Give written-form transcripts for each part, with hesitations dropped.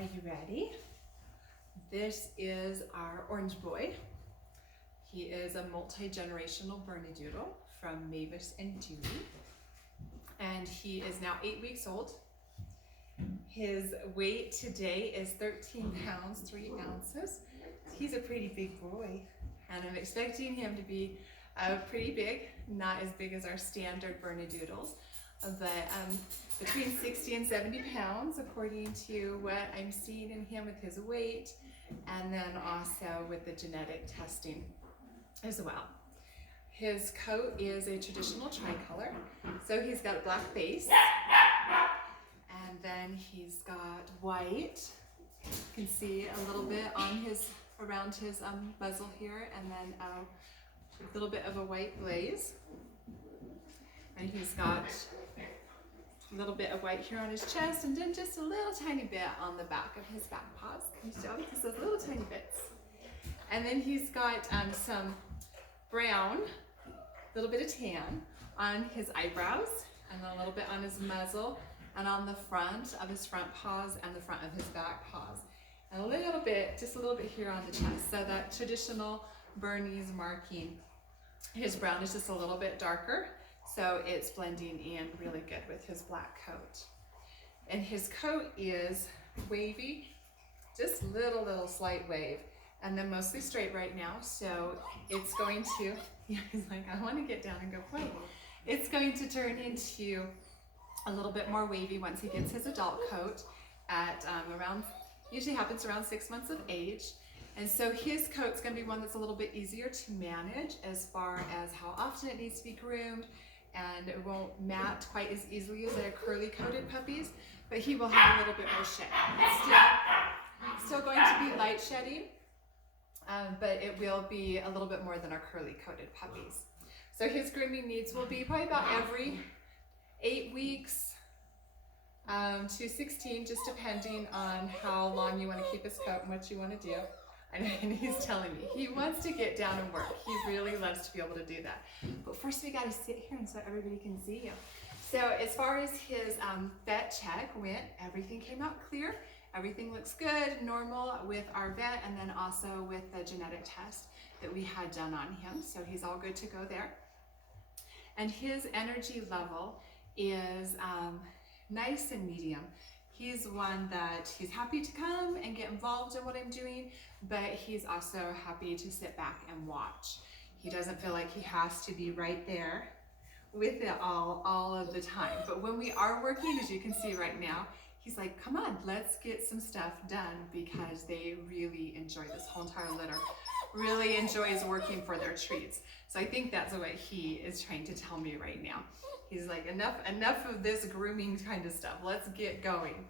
Are you ready? This is our orange boy. He is a multi-generational Bernedoodle from Mavis and Julie. And he is now 8 weeks old. His weight today is 13 pounds, 3 ounces. He's a pretty big boy. And I'm expecting him to be pretty big, not as big as our standard Bernedoodles, but between 60 and 70 pounds according to what I'm seeing in him with his weight, and then also with the genetic testing as well. His coat is a traditional tricolor, so he's got a black base, and then he's got white. You can see a little bit on his, around his muzzle here, and then a little bit of a white glaze. And he's got a little bit of white here on his chest, and then just a little tiny bit on the back of his back paws. Can you show? Just those little tiny bits. And then he's got some brown, a little bit of tan on his eyebrows, and a little bit on his muzzle, and on the front of his front paws and the front of his back paws. And a little bit, just a little bit here on the chest. So that traditional Bernese marking. His brown is just a little bit darker, so it's blending in really good with his black coat. And his coat is wavy, just little slight wave, and then mostly straight right now. So it's going to, yeah, he's like, I want to get down and go play. It's going to turn into a little bit more wavy once he gets his adult coat at around, usually happens around 6 months of age. And so his coat's going to be one that's a little bit easier to manage as far as how often it needs to be groomed, and it won't mat quite as easily as our curly coated puppies, but he will have a little bit more shed. It's still going to be light shedding, but it will be a little bit more than our curly coated puppies. So his grooming needs will be probably about every 8 weeks to 16, just depending on how long you want to keep his coat and what you want to do. And he's telling me he wants to get down and work. He really loves to be able to do that. But first we got to sit here and so everybody can see you. So as far as his vet check went, everything came out clear. Everything looks good, normal with our vet, and then also with the genetic test that we had done on him. So he's all good to go there. And his energy level is nice and medium. He's one that he's happy to come and get involved in what I'm doing, but he's also happy to sit back and watch. He doesn't feel like he has to be right there with it all of the time. But when we are working, as you can see right now, he's like, come on, let's get some stuff done, because they really enjoy this whole entire litter. Really enjoys working for their treats. So I think that's what he is trying to tell me right now. He's like, enough of this grooming kind of stuff. Let's get going.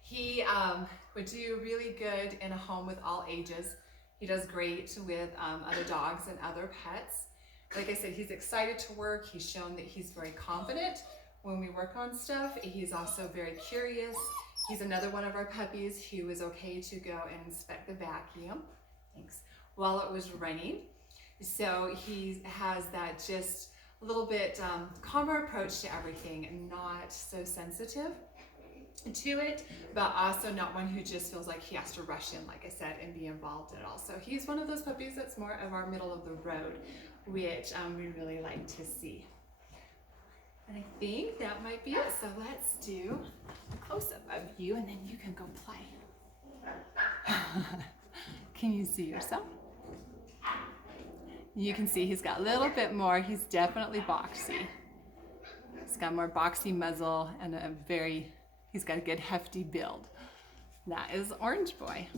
He would do really good in a home with all ages. He does great with other dogs and other pets. Like I said, he's excited to work. He's shown that he's very confident when we work on stuff. He's also very curious. He's another one of our puppies who was okay to go and inspect the vacuum. Thanks. While it was running. So he has that just a little bit calmer approach to everything, and not so sensitive to it, but also not one who just feels like he has to rush in, like I said, and be involved at all. So he's one of those puppies that's more of our middle of the road, which we really like to see. And I think that might be it. So let's do a close-up of you, and then you can go play. Can you see yourself? You can see he's got a little bit more. He's definitely boxy. He's got more boxy muzzle and he's got a good hefty build. That is Orange Boy.